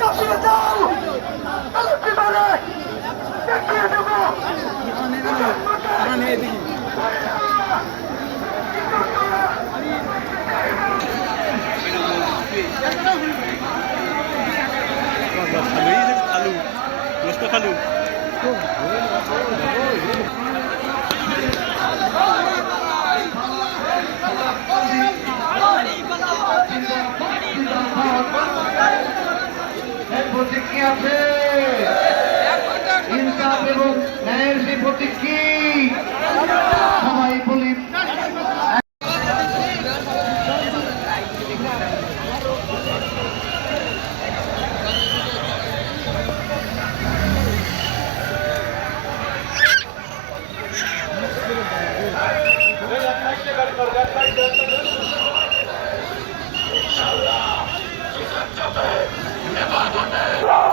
কাটিয়ে দাও আলোকে মারে দেখিয়ে দেবো খালু খালু গোস্ত খালু প্রতীক আছে ইনসাফ এবং ন্যায়ের সেই প্রতীক কি সবাই বলি গলা রোয়া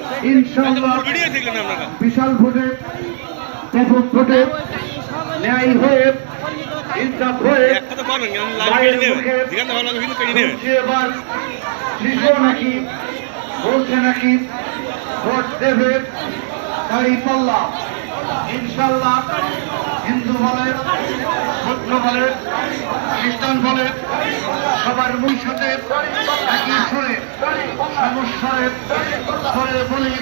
ইনশাল্লাহ বিশাল ভোটে ব্যাপক ভোটে ন্যায় হয়ে ইনসাফ হয়ে এবার শিশু নাকি বলছে নাকি ভোট দেবে দাঁড়ি পাল্লা? ইনশাল্লাহ হিন্দু বলে বৌদ্ধ বলে খ্রিস্টান বলে সবার মুখ সাথে একই সুরে সংস্কারের করে বলি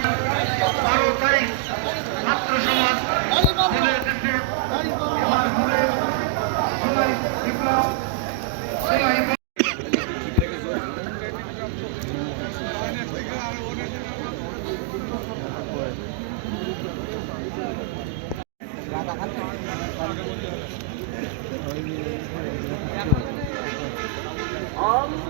বারো তারিখ ছাত্র সমাজ ভুলে এসেছে এবার ভুলে সবাই বিপ্লব সবাই Um,